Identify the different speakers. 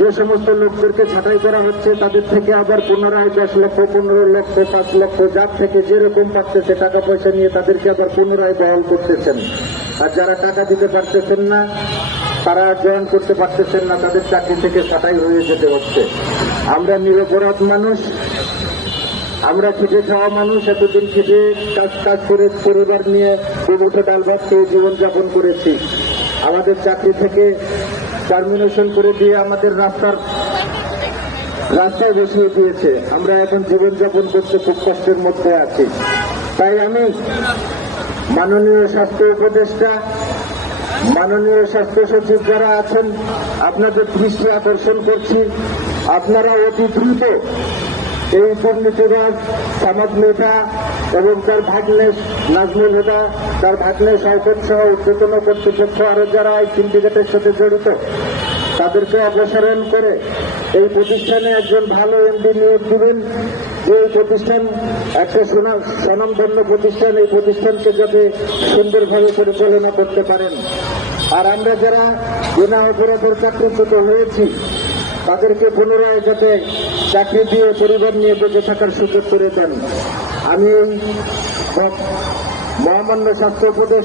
Speaker 1: যে সমস্ত লোকদেরকে ছাঁটাই করা হচ্ছে, তাদের থেকে আবার পুনরায় দশ লক্ষ, পনেরো লক্ষ, পাঁচ লক্ষ, যার থেকে যেরকম পারতেছে টাকা পয়সা নিয়ে তাদেরকে আবার পুনরায় বহাল করতেছেন। আর যারা টাকা দিতে পারতেছেন না, তারা জয়েন করতে পারতেছেন না, তাদের চাকরি থেকে ছাঁটাই হয়ে যেতে হচ্ছে। আমরা নিরপরাধ মানুষ, আমরা খেটে খাওয়া মানুষ, এতদিন খেটে কাজ কাজ করে পরিবার নিয়ে ডাল ভাত খেয়ে জীবনযাপন করেছি। আমাদের চাকরি থেকে টার্মিনেশন করে দিয়ে আমাদের রাস্তার রাস্তায় বসিয়ে দিয়েছে আমরা এখন জীবনযাপন করতে খুব কষ্টের মধ্যে আছি। তাই আমি মাননীয় স্বাস্থ্য উপদেষ্টা, মাননীয় স্বাস্থ্য সচিব যারা আছেন, আপনাদের দৃষ্টি আকর্ষণ করছি। আপনারা অতি দ্রুত এই দুর্নীতিবাজ সামাদ নেতা এবং তার ভাগ্নে নাজমুল হুদা, তার ভাগ্নে শওকত সহ উচ্চতন কর্তৃপক্ষ আরও যারা এই সিন্ডিকেটের সাথে জড়িত তাদেরকে অপসারণ করে এই প্রতিষ্ঠানে একজন ভালো এমডি নিয়োগ দিবেন। যে এই প্রতিষ্ঠান একটা সুনাম স্বনামধন্য প্রতিষ্ঠান। এই প্রতিষ্ঠানকে যাতে সুন্দরভাবে পরিচালনা করতে পারেন। আর আমরা যারা বিনা অপরাধের চাকরিচ্যুত হয়েছি, তাদেরকে পুনরায় যাতে চাকরি দিয়ে পরিবার নিয়ে বেঁচে থাকার সুযোগ করে দেন। আমি এই মহামান্য স্বাস্থ্য উপদেশ